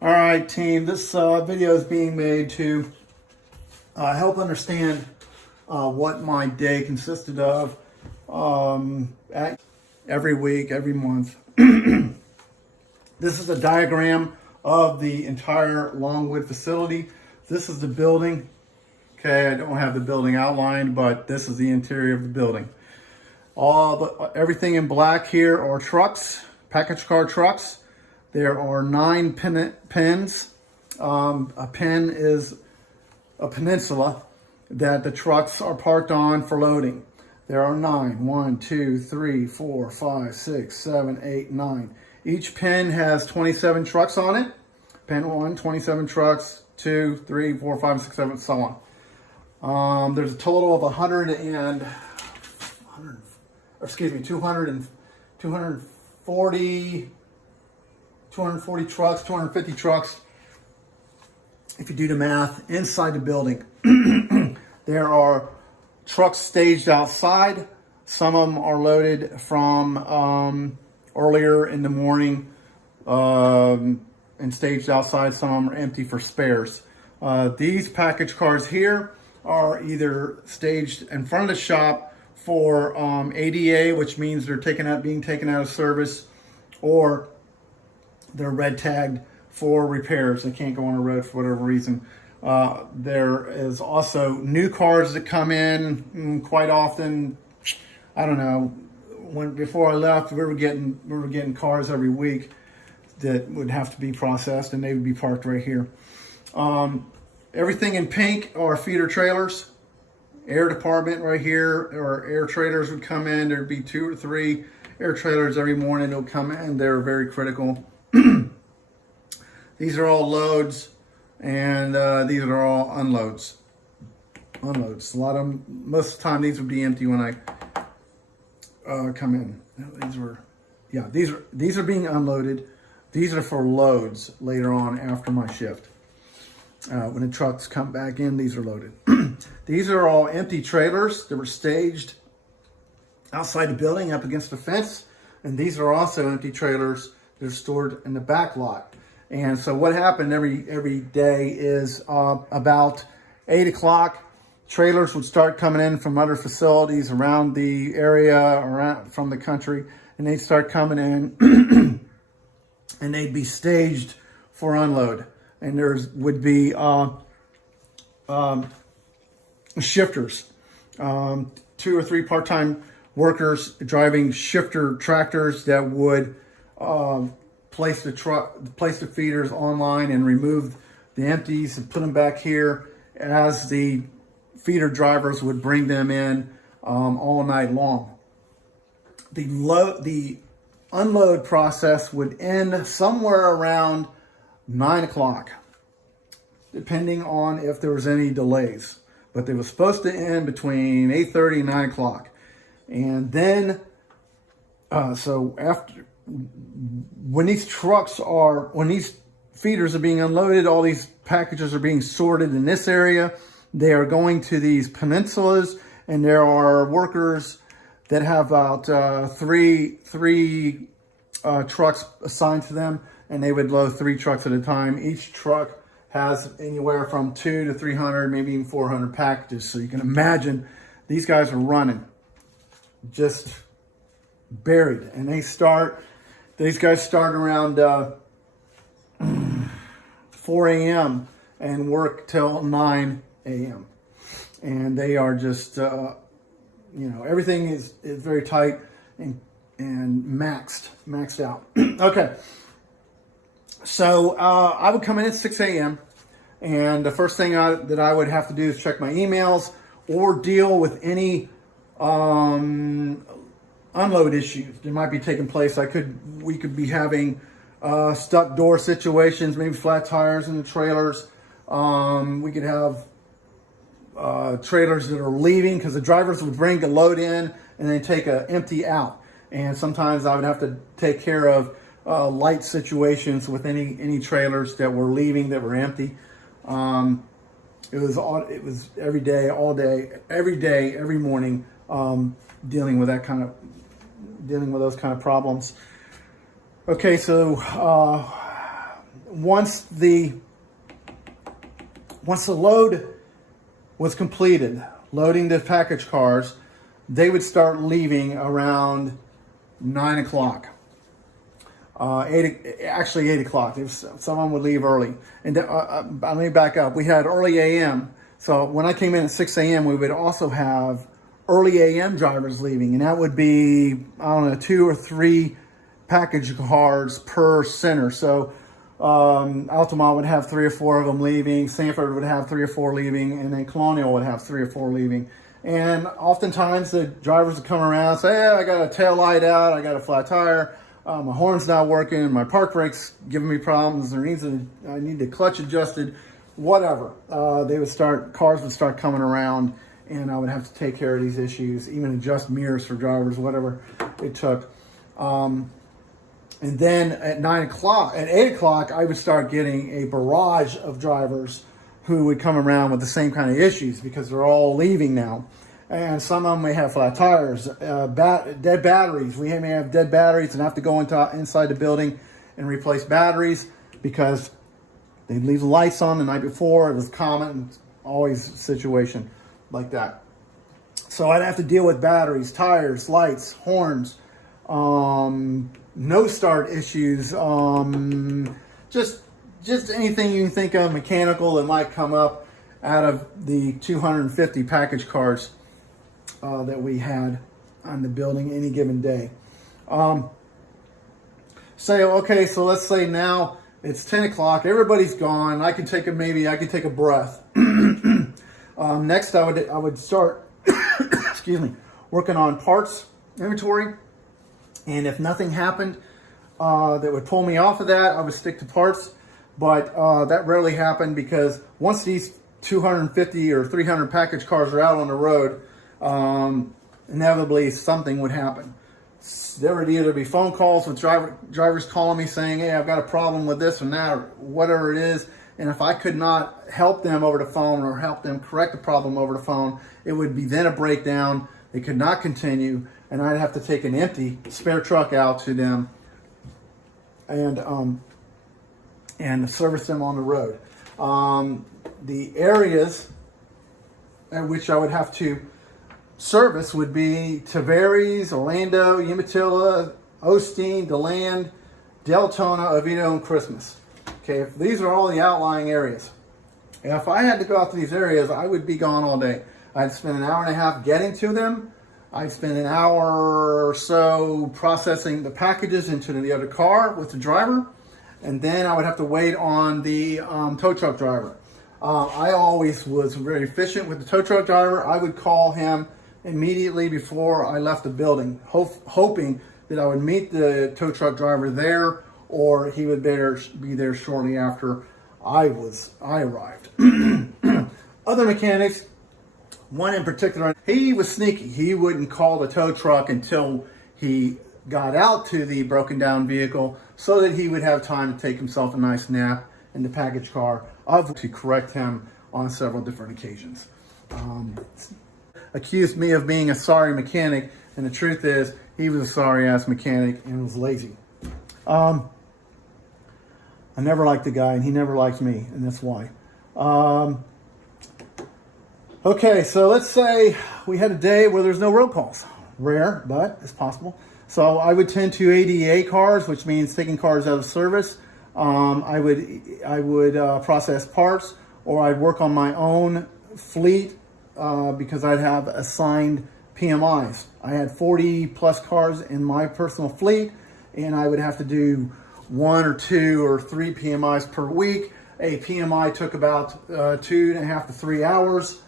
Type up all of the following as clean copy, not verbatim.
All right, team, this video is being made to help understand what my day consisted of every week, every month. This is a diagram of the entire Longwood facility. This is the building. Okay, I don't have the building outlined, but this is the interior of the building. Everything in black here are trucks, package car trucks. There are 9 pins. A pin is a peninsula that the trucks are parked on for loading. There are 9. 1, 2, 3, 4, 5, 6, 7, 8, 9. Each pin has 27 trucks on it. Pin 1, 27 trucks, 2, 3, 4, 5, 6, 7, so on. There's a total of 240 trucks, 250 trucks, if you do the math, inside the building. There are trucks staged outside. Some of them are loaded from earlier in the morning and staged outside. Some of them are empty for spares. These package cars here are either staged in front of the shop for ADA, which means they're being taken out of service, or they're red tagged for repairs. They can't go on the road for whatever reason. There is also new cars that come in quite often. I don't know. Before I left, we were getting cars every week that would have to be processed, and they would be parked right here. Everything in pink are feeder trailers. Air department right here, or air trailers would come in. There'd be 2 or 3 air trailers every morning. They'll come in. They're very critical. These are all loads, and these are all unloads. Unloads. A lot of them, most of the time, these would be empty when I come in. These are being unloaded. These are for loads later on after my shift. When the trucks come back in, these are loaded. These are all empty trailers that were staged outside the building up against the fence. And these are also empty trailers that are stored in the back lot. And so what happened every day is about 8 o'clock, trailers would start coming in from other facilities around the area, around from the country, and they'd start coming in and they'd be staged for unload. And there would be shifters, 2 or 3 part-time workers driving shifter tractors that would place the feeders online and remove the empties and put them back here as the feeder drivers would bring them in all night long. The unload process would end somewhere around 9 o'clock, depending on if there was any delays. But they were supposed to end between 8:30 and 9 o'clock. And then, when these feeders are being unloaded, all these packages are being sorted in this area. They are going to these peninsulas, and there are workers that have about three trucks assigned to them, and they would load 3 trucks at a time. Each truck has anywhere from 200 to 300, maybe even 400 packages. So you can imagine these guys are running, just buried. And these guys start around 4 a.m. and work till 9 a.m. And they are just, everything is very tight and maxed out. Okay. So I would come in at 6 a.m. and the first thing that I would have to do is check my emails or deal with any unload issues that might be taking place. We could be having stuck door situations, maybe flat tires in the trailers. We could have trailers that are leaving because the drivers would bring the load in and then take an empty out. And sometimes I would have to take care of light situations with any trailers that were leaving that were empty. It was every day, all day, every day, every morning, dealing with those kind of problems. Okay, so once the load was completed, loading the package cars, they would start leaving around 9 o'clock. 8 o'clock. Someone would leave early. And let me back up. We had early AM. So when I came in at 6 a.m., we would also have early AM drivers leaving. And that would be, I don't know, 2 or 3 package cars per center. So Altamont would have 3 or 4 of them leaving. Sanford would have 3 or 4 leaving. And then Colonial would have 3 or 4 leaving. And oftentimes the drivers would come around and say, hey, I got a tail light out. I got a flat tire. My horn's not working, my park brake's giving me problems, I need the clutch adjusted, whatever. Cars would start coming around, and I would have to take care of these issues, even adjust mirrors for drivers, whatever it took. And then at 8 o'clock, I would start getting a barrage of drivers who would come around with the same kind of issues because they're all leaving now. And some of them may have flat tires, dead batteries. We may have dead batteries and have to go inside the building and replace batteries because they'd leave the lights on the night before. It was common, always a situation like that. So I'd have to deal with batteries, tires, lights, horns, no start issues, just anything you can think of mechanical that might come up out of the 250 package cars that we had on the building any given day. So let's say now it's 10 o'clock, everybody's gone, I can take a breath. Next I would start working on parts inventory, and if nothing happened that would pull me off of that, I would stick to parts, but that rarely happened because once these 250 or 300 package cars are out on the road, inevitably something would happen. There would either be phone calls with drivers calling me saying, hey, I've got a problem with this and that, or whatever it is. And if I could not help them over the phone or help them correct the problem over the phone, it would be then a breakdown. They could not continue, and I'd have to take an empty spare truck out to them and service them on the road. The areas at which I would have to service would be Tavares, Orlando, Umatilla, Osteen, DeLand, Deltona, Oviedo, and Christmas. Okay, if these are all the outlying areas. If I had to go out to these areas, I would be gone all day. I'd spend an hour and a half getting to them. I'd spend an hour or so processing the packages into the other car with the driver. And then I would have to wait on the tow truck driver. I always was very efficient with the tow truck driver. I would call him immediately before I left the building, hoping that I would meet the tow truck driver there, or he would be there shortly after I arrived. Other mechanics, one in particular, he was sneaky. He wouldn't call the tow truck until he got out to the broken down vehicle so that he would have time to take himself a nice nap in the package car. I've to correct him on several different occasions. Accused me of being a sorry mechanic, and the truth is he was a sorry ass mechanic and was lazy. I never liked the guy, and he never liked me, and that's why. Okay, so let's say we had a day where there's no road calls. Rare, but it's possible. So I would tend to ADA cars, which means taking cars out of service. I would process parts, or I'd work on my own fleet because I'd have assigned PMIs. I had 40 plus cars in my personal fleet, and I would have to do 1 or 2 or 3 PMIs per week. A PMI took about 2.5 to 3 hours.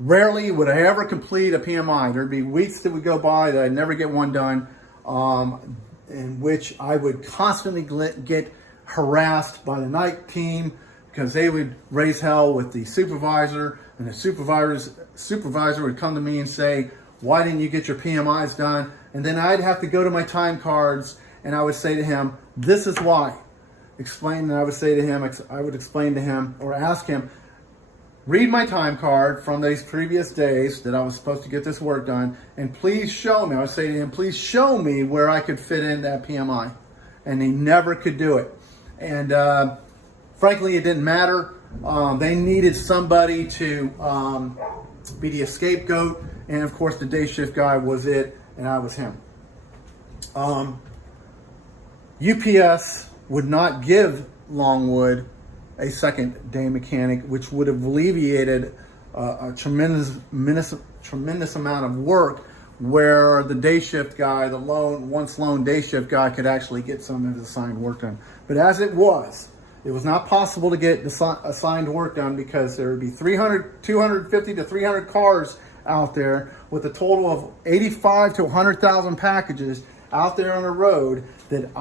Rarely would I ever complete a PMI. There'd be weeks that would go by that I'd never get one done, in which I would constantly get harassed by the night team because they would raise hell with the supervisor, and the supervisor would come to me and say, why didn't you get your PMIs done? And then I'd have to go to my time cards, and I would say to him, this is why. I would explain to him or ask him, read my time card from these previous days that I was supposed to get this work done, and please show me. I would say to him, please show me where I could fit in that PMI. and they never could do it. And frankly, it didn't matter. They needed somebody to be the scapegoat, and of course the day shift guy was it, and I was him. UPS would not give Longwood a second day mechanic, which would have alleviated a tremendous amount of work, where the day shift guy, the once lone day shift guy, could actually get some of his assigned work done. But as it was not possible to get assigned work done, because there would be 250 to 300 cars out there with a total of 85 to 100,000 packages out there on the road that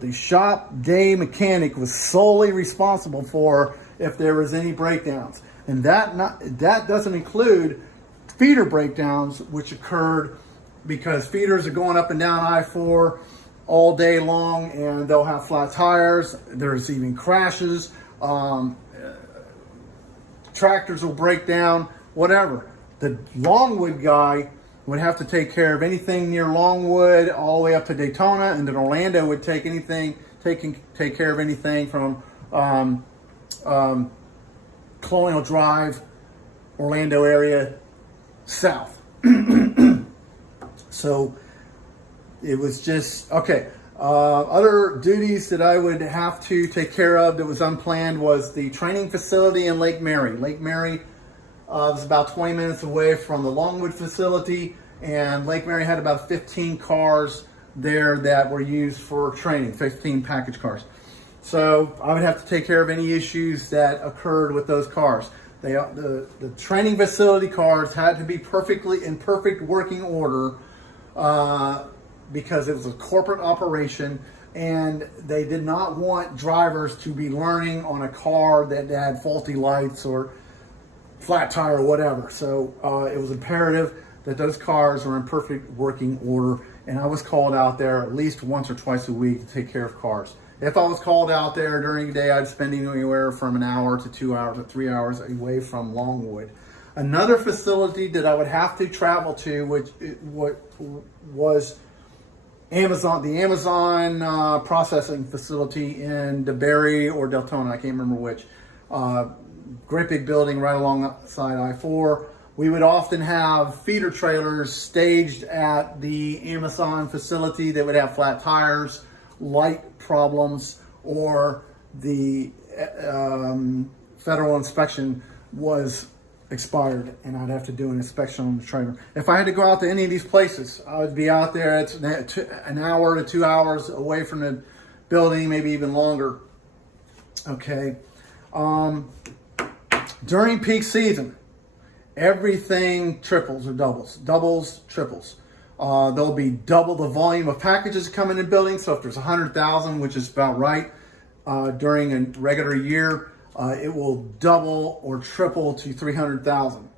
the shop day mechanic was solely responsible for if there was any breakdowns. And that doesn't include feeder breakdowns, which occurred because feeders are going up and down I-4 all day long, and they'll have flat tires. There's even crashes. Tractors will break down, whatever. The Longwood guy would have to take care of anything near Longwood all the way up to Daytona, and then Orlando would take care of anything from Colonial Drive, Orlando area, south. So it was just, okay. Other duties that I would have to take care of that was unplanned was the training facility in Lake Mary. Lake Mary was about 20 minutes away from the Longwood facility, and Lake Mary had about 15 cars there that were used for training, 15 package cars. So I would have to take care of any issues that occurred with those cars. The training facility cars had to be in perfect working order, because it was a corporate operation, and they did not want drivers to be learning on a car that had faulty lights or flat tire or whatever. So it was imperative that those cars were in perfect working order, and I was called out there at least once or twice a week to take care of cars. If I was called out there during the day, I'd spend anywhere from an hour to 2 hours to 3 hours away from Longwood. Another facility that I would have to travel to, which was Amazon, the Amazon processing facility in DeBary or Deltona, I can't remember which. Great big building right alongside I-4. We would often have feeder trailers staged at the Amazon facility that would have flat tires, light problems, or the federal inspection was expired, and I'd have to do an inspection on the trailer. If I had to go out to any of these places, I would be out there. It's an hour to 2 hours away from the building, maybe even longer. Okay. During peak season, everything triples or doubles. Doubles, triples. There'll be double the volume of packages coming in the building. So if there's 100,000, which is about right, during a regular year, it will double or triple to 300,000.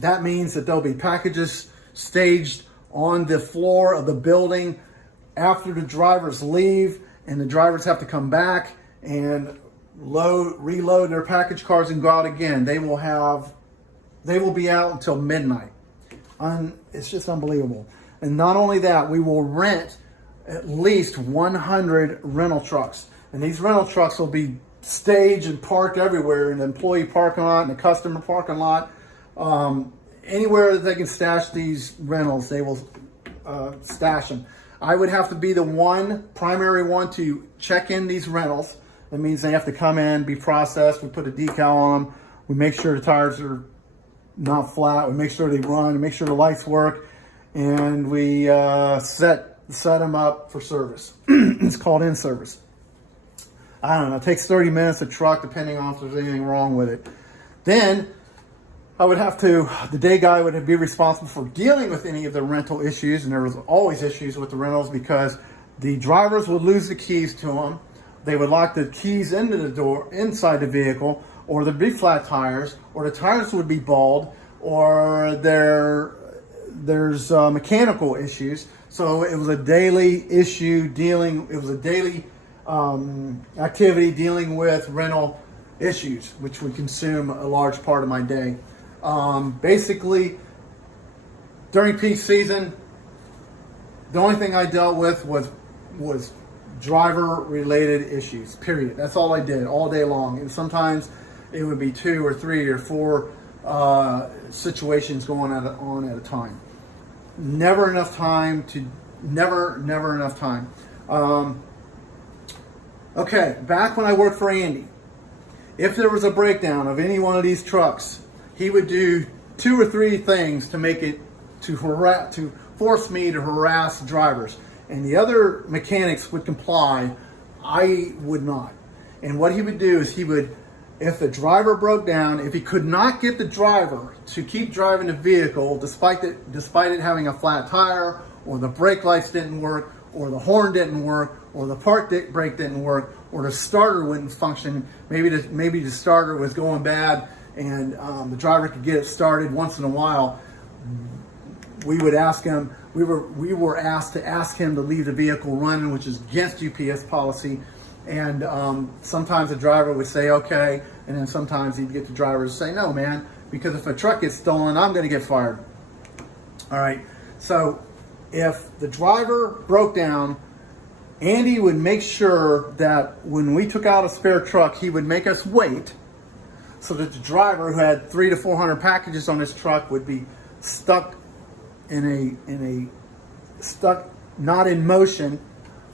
That means that there'll be packages staged on the floor of the building after the drivers leave, and the drivers have to come back and reload their package cars and go out again. They will be out until midnight. It's just unbelievable. And not only that, we will rent at least 100 rental trucks, and these rental trucks will be staged and parked everywhere, in the employee parking lot, in the customer parking lot, anywhere that they can stash these rentals, they will stash them. I would have to be the primary one to check in these rentals. That means they have to come in, be processed. We put a decal on them. We make sure the tires are not flat. We make sure they run. We make sure the lights work, and we set them up for service. It's called in service. I don't know. It takes 30 minutes a truck, depending on if there's anything wrong with it. Then I would have to, the day guy would be responsible for dealing with any of the rental issues, and there was always issues with the rentals because the drivers would lose the keys to them. They would lock the keys into the door inside the vehicle, or there'd be flat tires, or the tires would be bald, or there's mechanical issues. So it was a daily issue it was a daily activity dealing with rental issues, which would consume a large part of my day. Basically, during peak season, the only thing I dealt with was was driver related issues, period. That's all I did all day long. And sometimes it would be 2 or 3 or 4 situations going on at a time. Never enough time. Okay, back when I worked for Andy, if there was a breakdown of any one of these trucks, he would do 2 or 3 things to make it to force me to harass drivers. And the other mechanics would comply, I would not. And what he would do is if the driver broke down, if he could not get the driver to keep driving the vehicle despite it having a flat tire, or the brake lights didn't work, or the horn didn't work, or the park brake didn't work, or the starter wouldn't function, maybe the starter was going bad and the driver could get it started once in a while, we would ask him, we were asked to ask him to leave the vehicle running, which is against UPS policy. And sometimes the driver would say, okay. And then sometimes he'd get the driver to say, no, man, because if a truck gets stolen, I'm going to get fired. All right. So if the driver broke down, Andy would make sure that when we took out a spare truck, he would make us wait so that the driver, who had 300 to 400 packages on his truck, would be stuck not in motion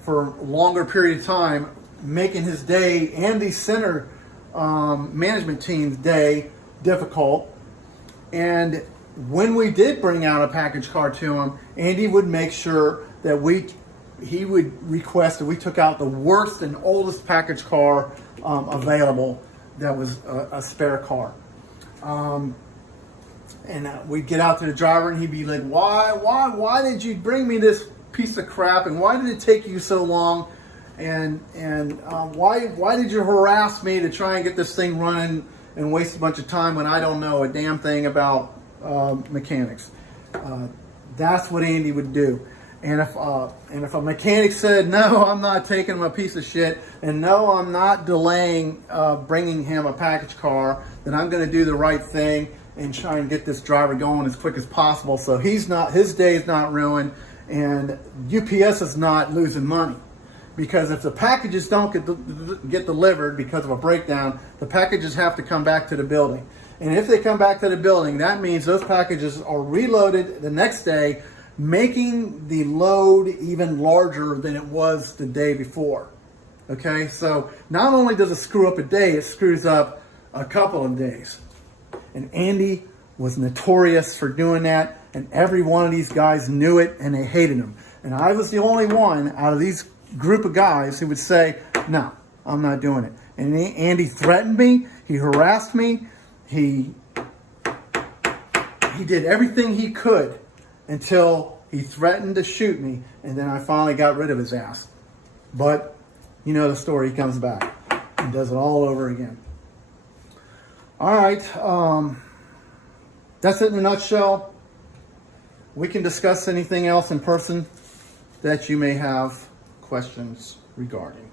for a longer period of time, making his day and the center management team's day difficult. And when we did bring out a package car to him, Andy would make sure that he would request that we took out the worst and oldest package car available that was a spare car. And we'd get out to the driver and he'd be like, why did you bring me this piece of crap, and why did it take you so long, and why did you harass me to try and get this thing running and waste a bunch of time when I don't know a damn thing about mechanics? That's what Andy would do. And if a mechanic said, no, I'm not taking him a piece of shit, and no, I'm not delaying bringing him a package car, then I'm going to do the right thing and try and get this driver going as quick as possible so his day is not ruined and UPS is not losing money. Because if the packages don't get delivered because of a breakdown, the packages have to come back to the building. And if they come back to the building, that means those packages are reloaded the next day, making the load even larger than it was the day before. Okay, so not only does it screw up a day, it screws up a couple of days. And Andy was notorious for doing that, and every one of these guys knew it and they hated him. And I was the only one out of these group of guys who would say, no, I'm not doing it. And Andy threatened me, he harassed me, he did everything he could until he threatened to shoot me, and then I finally got rid of his ass. But you know the story, he comes back and does it all over again. All right, that's it in a nutshell. We can discuss anything else in person that you may have questions regarding.